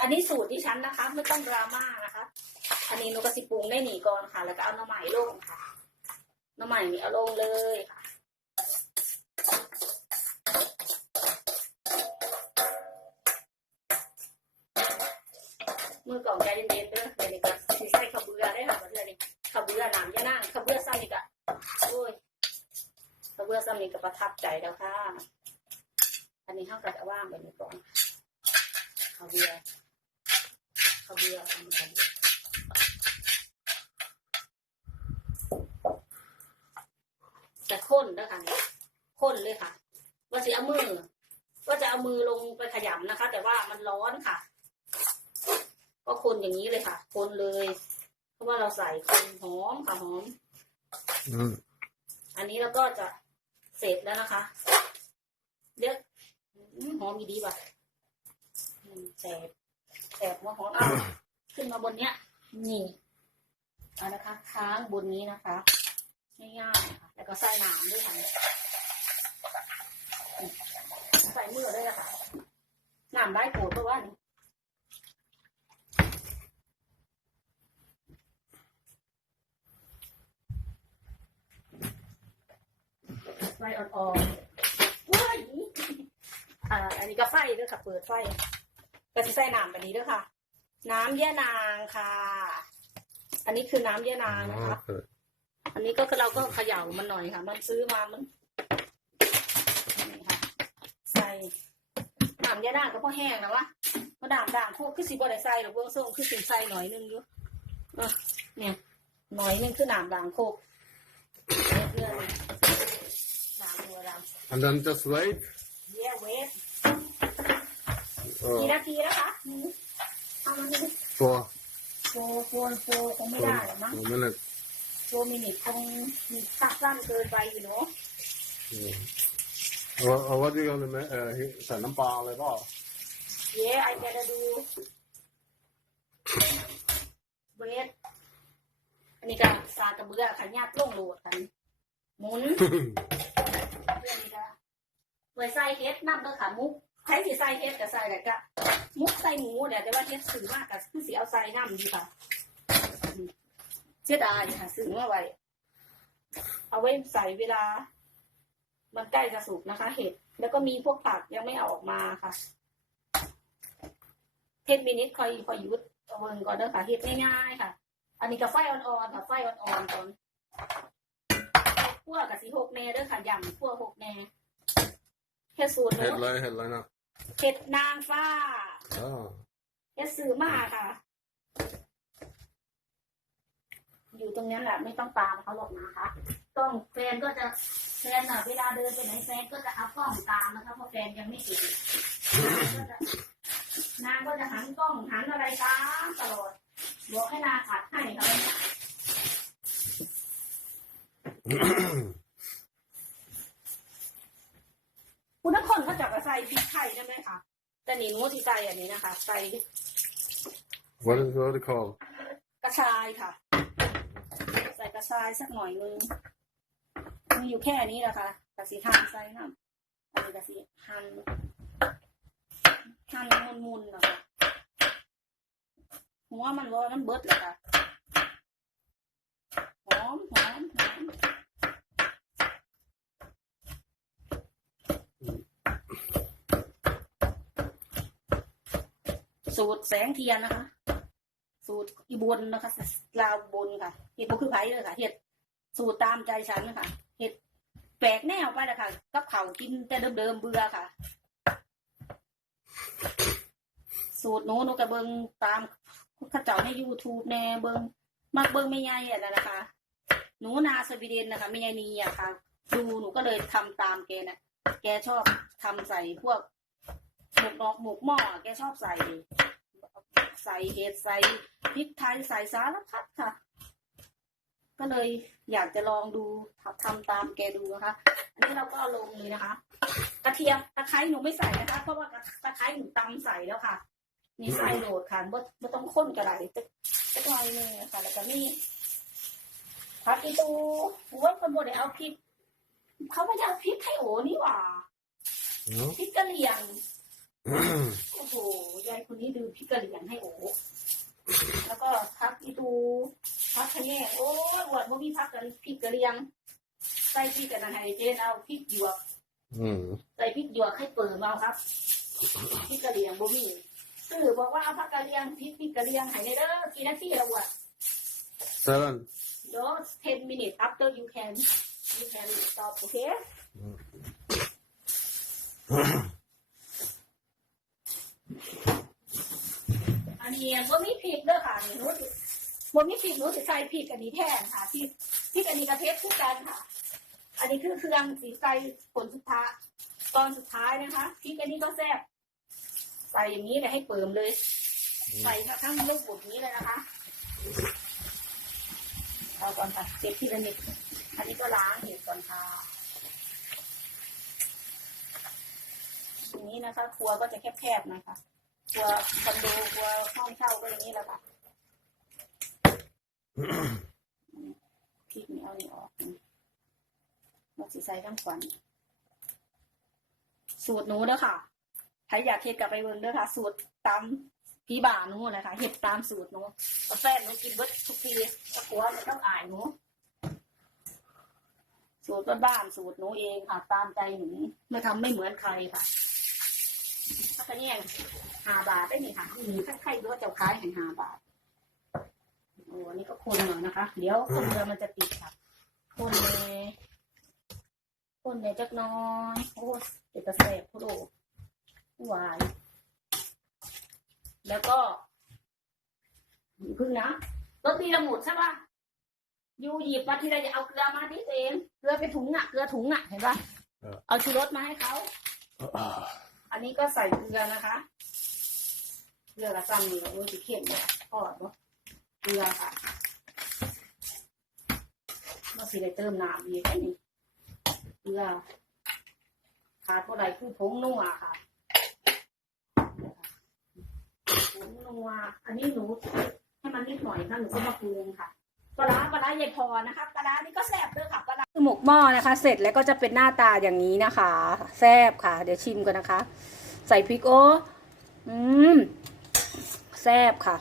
อันนี้สูตรที่ฉันนะคะ ไม่ต้องดราม่านะคะ อันนี้นูก็สิปรุงได้หนีก่อนค่ะ แล้วก็เอาน้ำใหม่ลงค่ะน้ำใหม่นี่เอาลงเลยค่ะมือกล่องใจเย็นๆเด้อเดี๋ยวนี้ก็สิใส่ข้าวเบือได้ค่ะเพื่อนนี่ข้าวเบือหนามยะนางข้าวเบื่อซ้ำนี่ก็โอ้ยข้าวเบื่อซ้ำนี่ก็ประทับใจแล้วค่ะ อันนี้เท่ากับว่างแบบนี้ก่อน ข้าวเบื่อข้าวเบื่อข้าวเบื่อแต่ข้นด้วยค่ะนี่ข้นเลยค่ะ ว่าจะเอามือ ว่าจะเอามือลงไปขยำนะคะ แต่ว่ามันร้อนค่ะ ก็คนอย่างนี้เลยค่ะ คนเลย เพราะว่าเราใส่คนหอมค่ะหอมอันนี้เราก็จะเสร็จแล้วนะคะ เดี๋ยวอืมหอมอีดีป่ะ แสบแสบหัวหอมเอาขึ้นมาบนเนี้ย นี่เอานะคะ ค้างบนนี้นะคะง่ายๆค่ะแล้วก็ใส่น้ำด้วยค่ะใส่มือด้วยค่ะน้ำได้โผล่เพราะว่านี่ไฟอ่อนๆว้ายอ่าอันนี้ก็ไฟด้วยค่ะ เปิดไฟ ก็จะใส่น้ำแบบนี้ด้วยค่ะ น้ำยะนางค่ะ อันนี้คือน้ำยะนางนะคะเอออันนี้ก็คือเราก็เขย่ามันหน่อยค่ะ มันซื้อมามันนี่ค่ะ ใส่น้ำยะนางก็พอแห้งแล้ววะพอด่างด่างโคกคือสีบ่ได้ใส่หรอกเบื้องส้มคือสีใส่หน่อยนึงอยู่อะเนี่ยหน่อยนึงคือน้ำด่างโคกเพื่อนๆน้ำตัวดำ and then just wait เยี่ยเวฟ uh, กี่นาทีแล้วคะหนูเอามัน for โฟโฟนโฟคงไม่ได้หรอกมั้ง a minute โฟมินิทคงมีสักสั้นเกินไปอยู่เนาะ Mm. What, what are you gonna make เอ่อใส่น้ำปลาอะไรเปล่าเย่ไอแกจะดูเวฟอันนี้ก็ซากระเบือขยับลงโหลดกันหมุนเพื่อนนี่ก็ไว้ใส่เฮ็ดน้ำเด้อค่ะมุก ใครสิใส่เฮ็ดก็ใส่แต่ก็มุกใส่หมูเดี๋ยวแต่ว่าเฮ็ดซื้อมากก็คือสิเอาใส่น้ำดีค่ะเสียดายค่ะซื้อมาไว้เอาไว้ใส่เวลา มันใกล้จะสุกนะคะ เห็ดแล้วก็มีพวกผักยังไม่เอาออกมาค่ะเห็ดมินิทคอยคอยยุดเอาเวิงก่อนเด้อค่ะเห็ดง่ายๆค่ะ อันนี้ก็ไฟอ่อนๆค่ะไฟอ่อนๆก่อนคั่วกับสีหกแน่เด้อค่ะยำคั่วหกแน่เห็ดสูตรเห็ดเนาะเลยเห็ดเลยนะ เห็ดนางฟ้าอ๋อเฮ็ดซื้อมาค่ะ อยู่ตรงนั้นแหละไม่ต้องตามเขาหรอกนะคะ ต้องแฟนก็จะแฟนอะเวลาเดินไปไหนแฟนก็จะเอากล้องตามนะคะเพราะแฟนยังไม่ถึงนางก็จะหันกล้องหันอะไรตามตลอดบอกให้นางอัดให้เขาเนี่ยคุณนครเขาจะใส่ พริกไทยได้ไหมคะแต่หนิงโมจิใส่อันนี้นะคะใส่ what is what it called กระชายค่ะ ใส่กระชายสักหน่อยนึงมีอยู่แค่นี้แหละค่ะกระสีหั่นใส่น้ำอันนี้กระสีหั่นหั่นมุนๆนะคะหัวมันร้อนมันเบิดเลยค่ะหอมหอมหอม สูตรแสงเทียนนะคะ สูตรอีบนนะคะลาวบนค่ะเห็ดบ่คือไผ่เลยค่ะเห็ดสูตรตามใจฉันค่ะเห็ดแปลกแนวไปเลยค่ะกับเขากินแต่เดิมๆเบื่อค่ะ สูตรหนูหนูกระเบิงตามข้าเจ้าใน YouTube แน่เบิงมักเบิงไม่ใหญ่อะนะนะคะหนูนาสวีเดนนะคะไม่ใหญ่นีอะค่ะดูหนูก็เลยทำตามแกนะแกชอบทำใส่พวก กนอกหมกหม้ออะแกชอบใส่ ใส่เห็ดใส่พริกไทยใส่สารพัดค่ะ ก็เลยอยากจะลองดูทำตามแกดูนะคะ อันนี้เราก็เอาลงเลยนะคะ กระเทียมตะไคร้หนูไม่ใส่นะคะ เพราะว่าตะไคร้หนูตำใส่แล้วค่ะ มีใส่โหลดค่ะบ่บ่ต้องข้นกระไรจะจะหน่อยหนึงค่ะแล้วก็มีผักอีตูว่าคนบ่ได้เอาพริกเขาไม่ได้เอาพริกไทยโอนี่หว่า no พริกกะเหรี่ยง โอ้โหยายคนนี้ดื้อพริกกะเหรี่ยงให้โอแล้วก็พักอีตูพักขะแยงโอ้ยอวดว่ามีพักกันพริกกะเหรี่ยง ใส่พริกกันนะให้เจนเอาพริกหยวกอืมใส่พริกหยวกให้เปิดเอาครับพริกกะเหรี่ยงบ่มีสื่อบอกว่าเอาพักกะเหรี่ยงพริกพริกกะเหรี่ยงให้ในเด้อกี่นาทีแล้ววะ seven just 10 minutes after you can you can stop okay อั นนี้บ่มีพริกเด้อค่ะนี่หนูสิบ่มีพริกหนูสิใส่พริกอันนี้แทนค่ะพริกพริกอันนี้กระเทศคู่กันค่ะ อันนี้คือเครื่องสีใส่ผลสุดท้ายตอนสุดท้ายนะคะพริกอันนี้ก็แซ่บใส่อย่างนี้เลยให้เปิมเลย ใส่ทั้งลูกบุดนี้เลยนะคะเอาก่อนค่ะเก็บที่ละนิดอันนี้ก็ล้างเห็ดก่อนค่ะอย่างนี้นะคะ ครัวก็จะแคบๆหนะคะ ครัวคอนโดครัวห้องเช่าก็อย่างนี้แหละค่ะพริกนี่เอานี่ออกมันสีใส่ทั้งควันสูตรหนูเด้อค่ะใครอยากเฮ็ดกลับไปเบิ่งเด้อค่ะ สูตรตำพี่บ่าหนูเลยค่ะเฮ็ดตามสูตรหนูกาแฟนหนูกินเบิดทุกทีตะกัวมันต้องอายหนูสูตรบ้านสูตรหนูเองค่ะ ตามใจหนูไม่ทำไม่เหมือนใครค่ะถ้าคะแนน หาบาทได้นี่ค่ะมีใครๆรู้ว่าจะขายให้หาบาทโอ้อันนี่ก็คนหน่อยนะคะ เดี๋ยวคนเรือมันจะติดค่ะ คนเลยคนเลยจักหน้อยโอ้เด็กกระเสพพุโดหวานแล้วก็อย่าพึ่งนะรถตีละหมุดใช่ปะยูหยิบมาทีไรจะเอาเกลือมาที่ตัวเองเกลือเป็นถุงอะเกลือถุงอะเห็นปะเอาชูรสมาให้เขาอันนี้ก็ใส่เกลือนะคะ เลือกับซัมนี่โอ้ยสีเข็มเลยทอดเนาะเกลือค่ะมาสิได้เติมน้ำอีกไอ้นี่เกลือขาดเท่าไรคือผงนัวค่ะผงนัวอันนี้หนูให้มันนิดหน่อยค่ะหนูก็มาปรุงค่ะปลาปลาใหญ่พอนะคะปลานี่ก็แซ่บด้วยค่ะปลาคือหมกหม้อนะคะ เสร็จแล้วก็จะเป็นหน้าตาอย่างนี้นะคะ แซ่บค่ะ เดี๋ยวชิมกันนะคะ ใส่พริกโอ้อืม ซ่บค่ะ